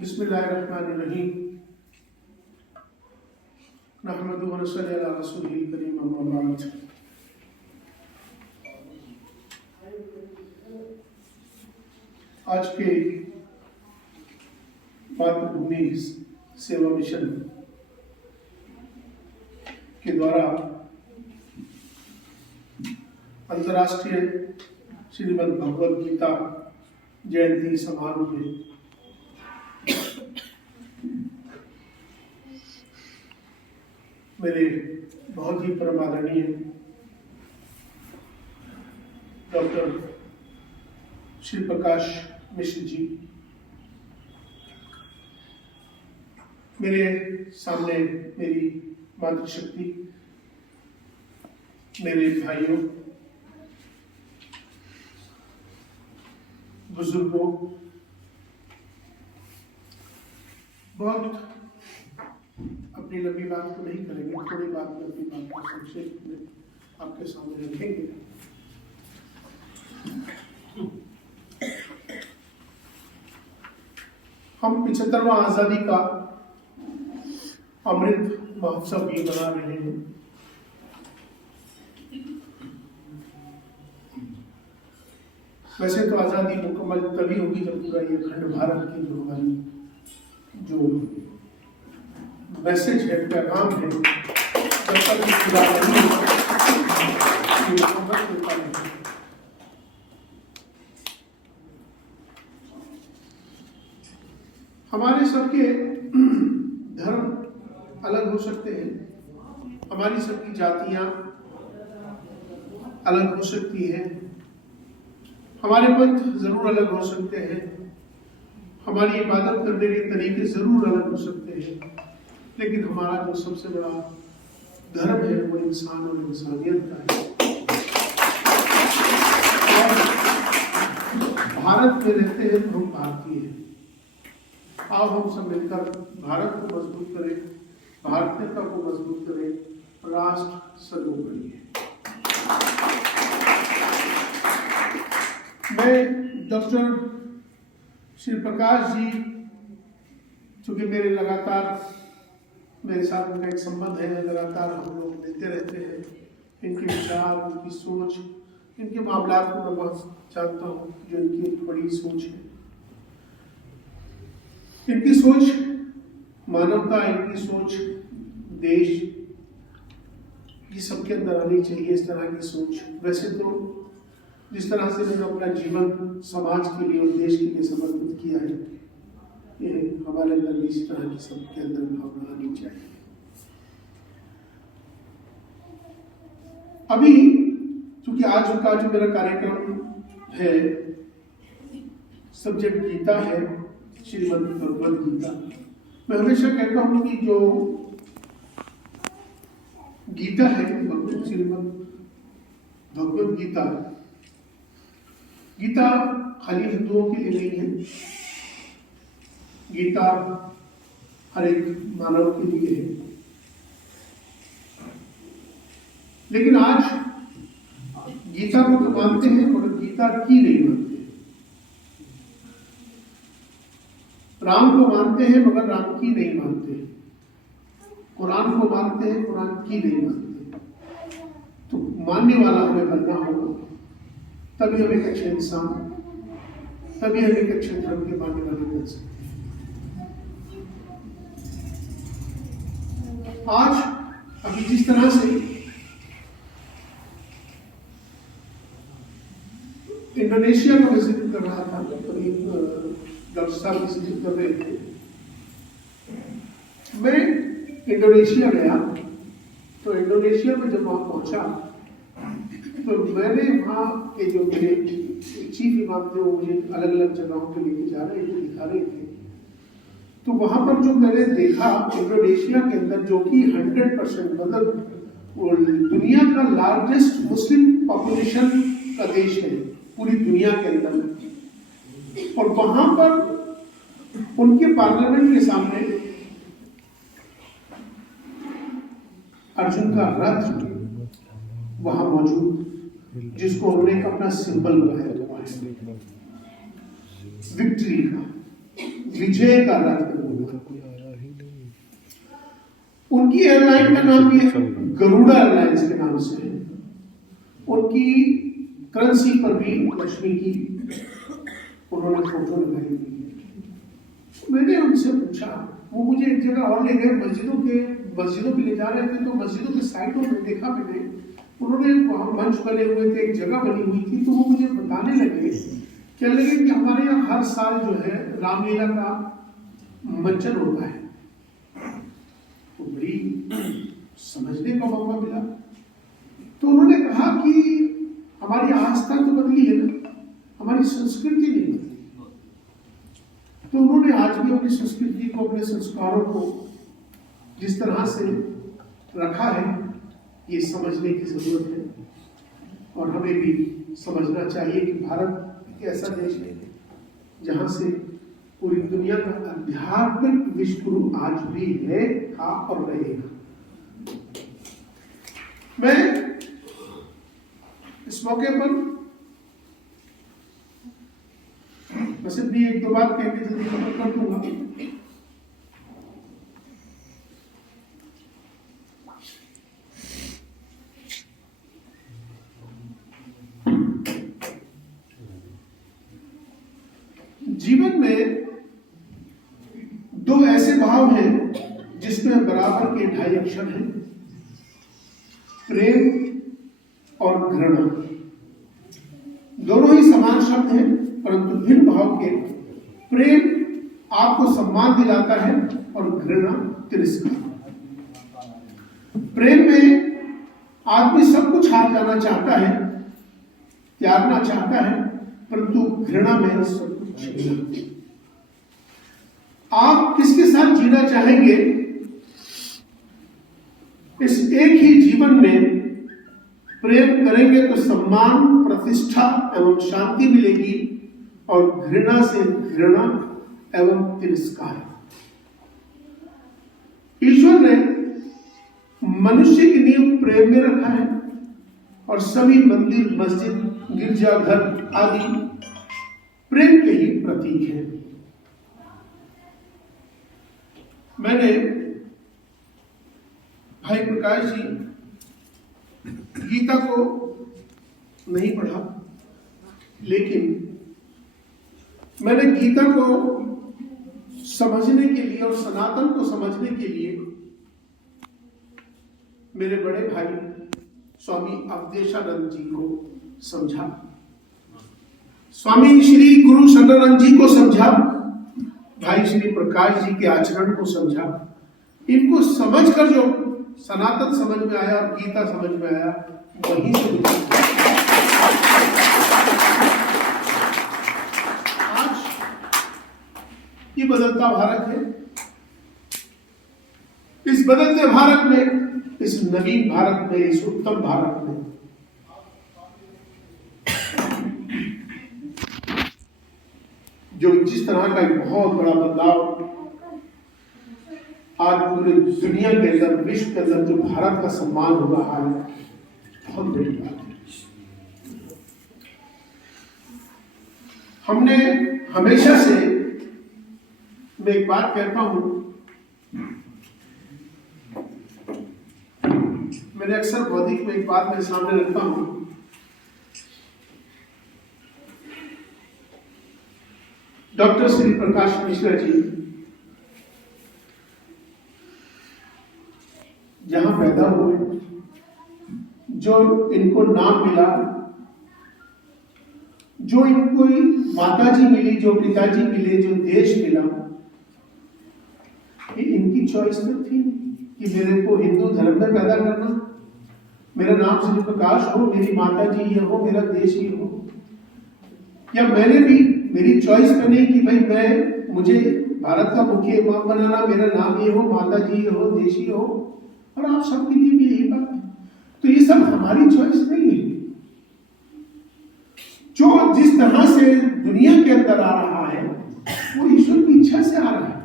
बिस्मिल्लाहिर्रहमानिर्रहीम नहमदुहु व नसल्ली अला रसूलिल करीम अम्मा बाद। आज के मातृभूमि सेवा मिशन के द्वारा अंतर्राष्ट्रीय श्रीमद् भगवद गीता जयंती समारोह में मेरे बहुत ही परम आदरणीय डॉक्टर श्री प्रकाश मिश्र जी, मेरे सामने मेरी मातृशक्ति, मेरे भाइयों, बुजुर्गों, बहुत अपनी लंबी बात को नहीं करेंगे, थोड़ी बात में अपनी बात को संक्षेप में आपके सामने रखेंगे। हम 75वां आजादी का अमृत महोत्सव भी मना रहे हैं। वैसे तो आजादी मुकम्मल तभी होगी जब पूरा ये खंड भारत की जो हमारी जो मैसेज है, पैगाम है, जब तक पूरा नहीं होता है। हमारे सबके धर्म अलग हो सकते हैं, हमारी सबकी जातियां अलग हो सकती हैं, हमारे पंथ जरूर अलग हो सकते हैं, हमारी इबादत करने के तरीके जरूर अलग हो सकते हैं, लेकिन हमारा जो सबसे बड़ा धर्म है वो इंसान और इंसानियत का है। भारत में रहते हैं तो हम भारतीय हैं। आओ हम सब मिलकर भारत को मजबूत करें, भारतीयता को मजबूत करें, राष्ट्र सर्वोपरि है। मैं डॉक्टर श्री प्रकाश जी, चूंकि मेरे साथ उनका एक संबंध है, लगातार हम लोग मिलते रहते हैं, इनके विचार, इनकी सोच, इनके मामलात को मैं बहुत जानता हूँ, जो इनकी एक बड़ी सोच है। इनकी सोच मानवता, इनकी सोच देश, ये सबके अंदर आनी चाहिए, इस तरह की सोच। वैसे तो जिस तरह से मैंने अपना जीवन समाज के लिए और देश के लिए समर्पित किया है, ये हमारे अंदर भी इस तरह की सबके अंदर भावना आनी चाहिए। अभी क्योंकि आज का जो मेरा कार्यक्रम है, सब्जेक्ट गीता है, श्रीमद् भगवद गीता। मैं हमेशा कहता हूं कि जो गीता है, श्रीमद् भगवद गीता, गीता खाली हिंदुओं के लिए नहीं है, गीता हर एक मानव के लिए है। लेकिन आज गीता को तो मानते हैं मगर गीता की नहीं मानते। राम को मानते हैं मगर राम की नहीं मानते। कुरान को मानते हैं, कुरान की नहीं मानते। तो मानने वाला हमें बनना होगा, तभी हम एक अच्छे इंसान, तभी हम एक अच्छे धर्म के मानने वाले बन सकते हैं। आज अभी जिस तरह से इंडोनेशिया का विजिट कर रहा था, डॉक्टर साहब विजिट कर रहे थे, मैं इंडोनेशिया गया। तो इंडोनेशिया में जब वहां पहुंचा तो मैंने वहाँ के जो मेरे चीफ इमाम थे, वो मुझे अलग अलग जगहों पे लेके जा रहे थे, दिखा रहे थे। तो वहां पर जो मैंने देखा, इंडोनेशिया के अंदर, जो कि 100% मतलब दुनिया का लार्जेस्ट मुस्लिम पॉपुलेशन का देश है पूरी दुनिया के अंदर, और वहां पर उनके पार्लियामेंट के सामने अर्जुन का रथ वहां मौजूद, जिसको उन्होंने एक अपना सिंबल बनाया हुआ है विक्ट्री का। विजय का रथ होगा। उनकी एयरलाइन का नाम भी है गरुड़ा एयरलाइंस के नाम से है। उनकी करेंसी पर भी लक्ष्मी की उन्होंने फोटो लगाई हुई है। मैंने उनसे पूछा, वो मुझे एक जगह और ले गए, मस्जिदों पे ले जा रहे थे, तो मस्जिदों के साइडों में देखा मैंने, उन्होंने वहां मंच बने हुए थे, एक जगह बनी हुई थी, तो वो मुझे बताने लगे, कहने लगे कि हमारे यहाँ हर साल जो है रामलीला का मंचन होता है। तो बड़ी समझने का मौका मिला। तो उन्होंने कहा कि हमारी आस्था तो बदली है ना, हमारी संस्कृति नहीं बदली। तो उन्होंने आज भी अपनी संस्कृति को, अपने संस्कारों को जिस तरह से रखा है, ये समझने की जरूरत है। और हमें भी समझना चाहिए कि भारत एक ऐसा देश है जहां से पूरी दुनिया का आध्यात्मिक विश्वगुरु आज भी है, था और रहेगा। मैं इस मौके पर बस इतनी एक दो बात कहकर जल्दी खत्म कर दूंगा। जीवन में दो ऐसे भाव हैं जिसमें बराबर के 2.5 अक्षर हैं, प्रेम और घृणा। दोनों ही समान शब्द हैं, परंतु भिन्न भाव के। प्रेम आपको सम्मान दिलाता है और घृणा तिरस्कार। प्रेम में आदमी सब कुछ हार जाना चाहता है, त्यागना चाहता है, परंतु घृणा में सब कुछ छीनना। आप किसके साथ जीना चाहेंगे? इस एक ही जीवन में प्रेम करेंगे तो सम्मान, प्रतिष्ठा एवं शांति मिलेगी, और घृणा से घृणा एवं तिरस्कार। ईश्वर ने मनुष्य की नींव प्रेम में रखा है, और सभी मंदिर, मस्जिद, गिरजाघर आदि प्रेम के ही प्रतीक हैं। मैंने भाई प्रकाश जी गीता को नहीं पढ़ा, लेकिन मैंने गीता को समझने के लिए और सनातन को समझने के लिए मेरे बड़े भाई स्वामी अवधेशानंद जी को समझा, स्वामी श्री गुरु शरणानंद जी को समझा, भाई श्री प्रकाश जी के आचरण को समझा। इनको समझकर जो सनातन समझ में आया और गीता समझ में आया, वहीं से आज ये बदलता भारत है। इस बदलते भारत में, इस नवीन भारत में, इस उत्तम भारत में जो जिस तरह का एक बहुत बड़ा बदलाव आज पूरे दुनिया के अंदर, विश्व के अंदर जो भारत का सम्मान हो रहा है, बहुत बड़ी बात है। हमने हमेशा से, मैं एक बात कहता हूं, मैंने अक्सर बौद्धिक में एक बात मेरे सामने रखता हूं, डॉक्टर श्री प्रकाश मिश्रा जी जहां पैदा हुए, जो इनको नाम मिला, जो इनको माताजी मिली, जो पिताजी मिले, जो देश मिला, ये इनकी चॉइस तो थी कि मेरे को हिंदू धर्म में पैदा करना, मेरा नाम श्री प्रकाश हो, मेरी माताजी ये हो, मेरा देश ये हो। या मैंने भी, मेरी चॉइस तो नहीं कि भाई मुझे भारत का मुख्य इमाम बनाना, मेरा नाम ये हो, माताजी ये हो, देश ये हो, और आप सबके लिए भी यही बात है। तो ये सब हमारी चॉइस नहीं है। जो जिस तरह से दुनिया के अंदर आ रहा है, वो ईश्वर की इच्छा से आ रहा है।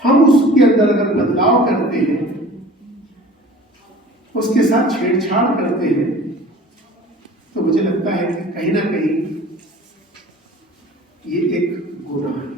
हम उसके अंदर अगर बदलाव करते हैं, उसके साथ छेड़छाड़ करते हैं, तो मुझे लगता है कि कहीं ना कहीं ये एक गुनाह है।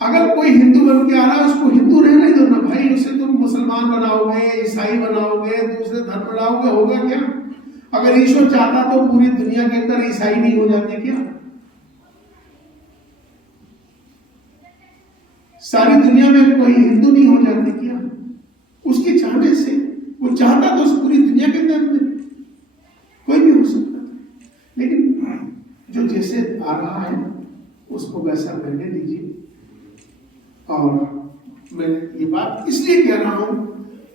अगर कोई हिंदू बन के आ रहा है उसको हिंदू रहने दो ना भाई, उसे तुम मुसलमान बनाओगे, ईसाई बनाओगे, दूसरे धर्म बनाओगे, होगा क्या? अगर ईश्वर चाहता तो पूरी दुनिया के अंदर ईसाई नहीं हो जाते क्या? सारी दुनिया में कोई हिंदू नहीं हो जाते क्या? उसके चाहने से, वो चाहता तो पूरी दुनिया के अंदर कोई भी हो सकता था, लेकिन जो जैसे आ रहा है उसको वैसा रहने दीजिए। और मैं ये बात इसलिए कह रहा हूं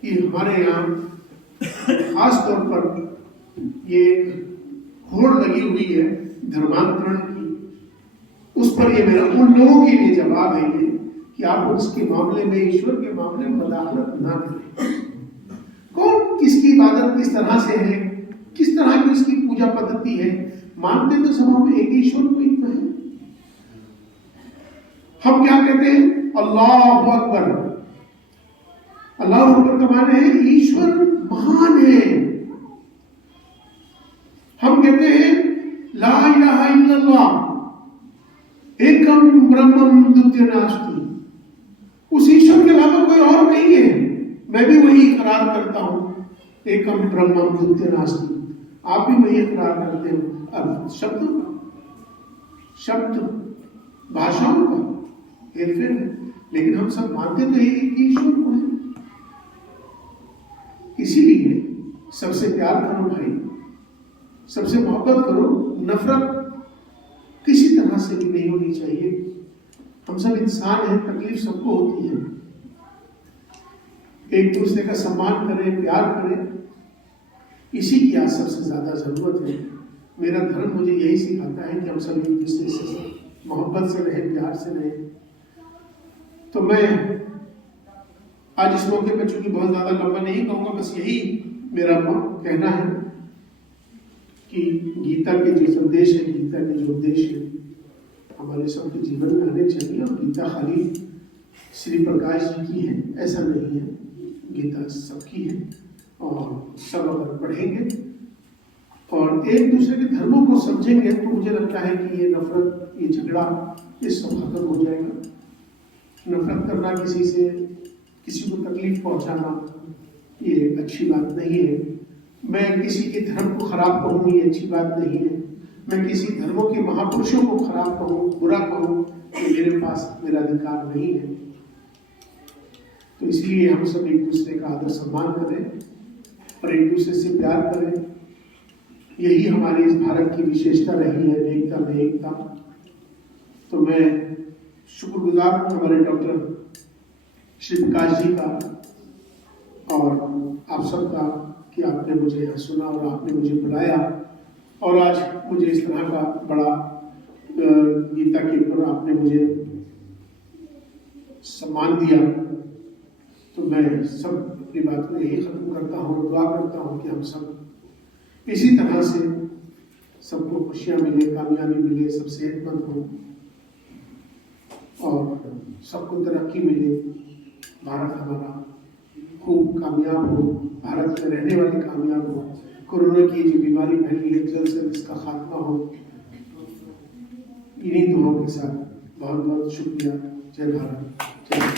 कि हमारे यहाँ खास तौर पर ये होड़ लगी हुई है धर्मांतरण की, उस पर ये मेरा उन लोगों के लिए जवाब है ये कि आप उसके मामले में, ईश्वर के मामले में मुदाखलत ना करें। कौन किसकी इबादत किस तरह से है, किस तरह की उसकी पूजा पद्धति है, मानते तो सब हम एक ईश्वर को ही तो है। हम क्या कहते हैं? अल्लाह अकबर। अल्लाह अकबर का माने है ईश्वर महान है। हम कहते हैं ला इलाहा इल्लल्लाह एकम ब्रह्मम द्वितीय नास्ति। उस ईश्वर के अलावा कोई और नहीं है। मैं भी वही इकरार करता हूं, एकम ब्रह्मम द्वितीय नास्ति। आप भी वही इकरार करते हो। अब शब्दों का, शब्द भाषाओं का हेरफेर है, लेकिन हम सब मानते तो एक ईश्वर को है। इसीलिए सबसे प्यार करो भाई, सबसे मोहब्बत करो। नफरत किसी तरह से भी नहीं होनी चाहिए। हम सब इंसान हैं, तकलीफ सबको होती है। एक दूसरे का सम्मान करें, प्यार करें, इसी की आज सबसे ज्यादा जरूरत है। मेरा धर्म मुझे यही सिखाता है कि हम सब एक दूसरे से मोहब्बत से रहे, प्यार से रहे। तो मैं आज इस मौके पर चूंकि बहुत ज्यादा लंबा नहीं कहूंगा, बस यही मेरा कहना है कि गीता के जो संदेश है, गीता के जो उद्देश्य है, हमारे सबके जीवन में आने चाहिए। और गीता खाली श्री प्रकाश जी की है ऐसा नहीं है, गीता सबकी है। और सब अगर पढ़ेंगे और एक दूसरे के धर्मों को समझेंगे तो मुझे लगता है कि ये नफरत, ये झगड़ा, ये सब खत्म हो जाएगा। नफरत करना, किसी से किसी को तकलीफ पहुंचाना, ये अच्छी बात नहीं है। मैं किसी के धर्म को खराब कहूँ, ये अच्छी बात नहीं है। मैं किसी धर्मों के महापुरुषों को खराब कहूँ, बुरा कहूँ, ये मेरे पास मेरा अधिकार नहीं है। तो इसलिए हम सब एक दूसरे का आदर सम्मान करें और एक दूसरे से प्यार करें। यही हमारी इस भारत की विशेषता रही है, एकता में एकता। तो मैं शुक्रगुजार हूँ हमारे डॉक्टर श्री प्रकाश जी का और आप सबका कि आपने मुझे यहाँ सुना और आपने मुझे बुलाया और आज मुझे इस तरह का बड़ा गीता के ऊपर आपने मुझे सम्मान दिया। तो मैं सब अपनी बात को यही खत्म करता हूँ, दुआ करता हूँ कि हम सब इसी तरह से सबको खुशियाँ मिले, कामयाबी मिले, सब सेहतमंद हो और सबको तरक्की मिले। भारत हमारा खूब कामयाब हो, भारत में रहने वाले कामयाब हो। कोरोना की जो बीमारी फैली है जल्द से जल्द इसका खात्मा हो। इन्हीं दुआओं के साथ बहुत बहुत शुक्रिया। जय भारत, जय भारत।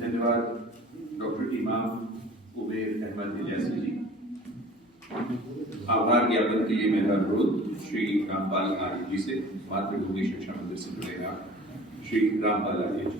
धन्यवाद डॉक्टर इमाम उबैर अहमद इलियासी जी। आभार ज्ञापन के लिए मेरा अनुरोध श्री रामपाल आर्य जी से, मातृभूमि शिक्षा मंदिर से जुड़े श्री रामपाल आर्य जी।